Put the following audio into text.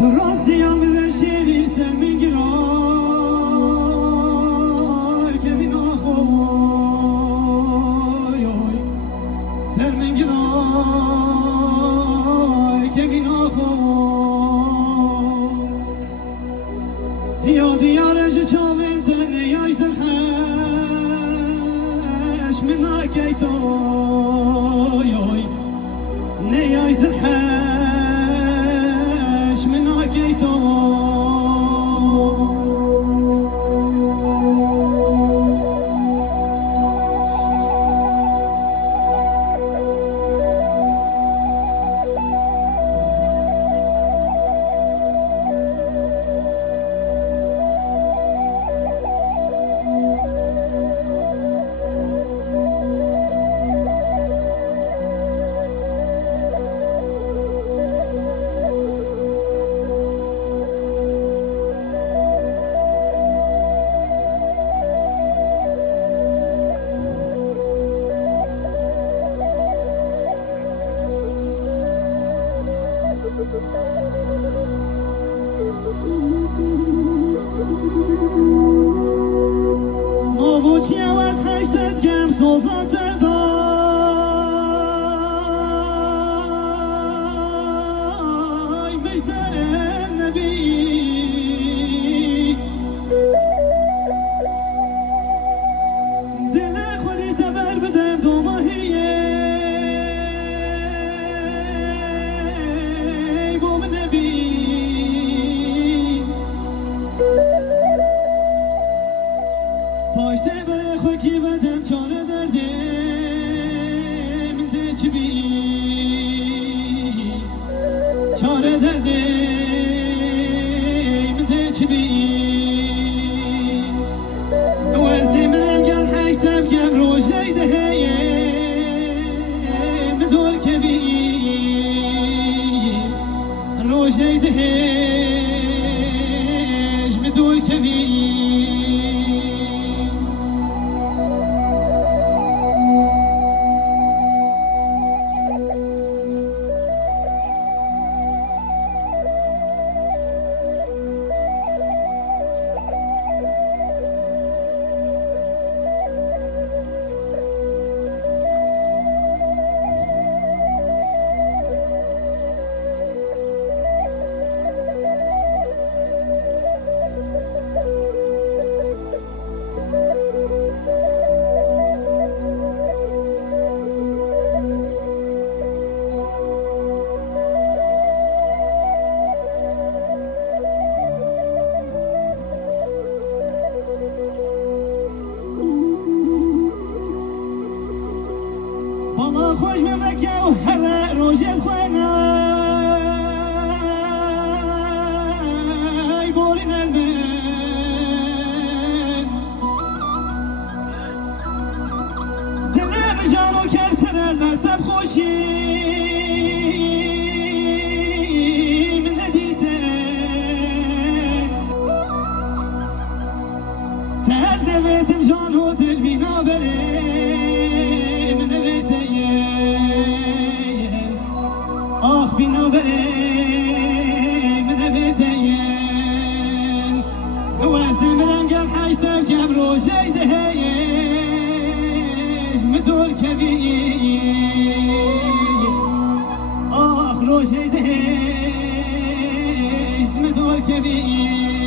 تو راستیام به شیری سر میگیرای که بینا خوی سر میگیرای که بینا خوی یا دیارش چاوین تنه یاش دلحش منا کیتای نیاش دلحش منا کیتای مابوچی از هشتت کم سوزات دای مجد نبی دل خودی تبر بدم دو ماهیه بوم نبی پاشته بره خوکی بدم چاره دردم ده چی بی چاره دردم ده چی بی وزدی منم گل حشتم کم روشه دهیم دور کبی روشه دهش بدور کبی والله خوش بمكة وهلا روجة خوينا يبورنا المن دلنا بجار وكسر المرتب خوشي من نديتين تازدفت بجان ودل بينا بري من بيتين آخ بينا بري من بيتين وزن منم قال حاجتم كم روشي دهيش مدور كبير آخ روشي دهيش مدور كبير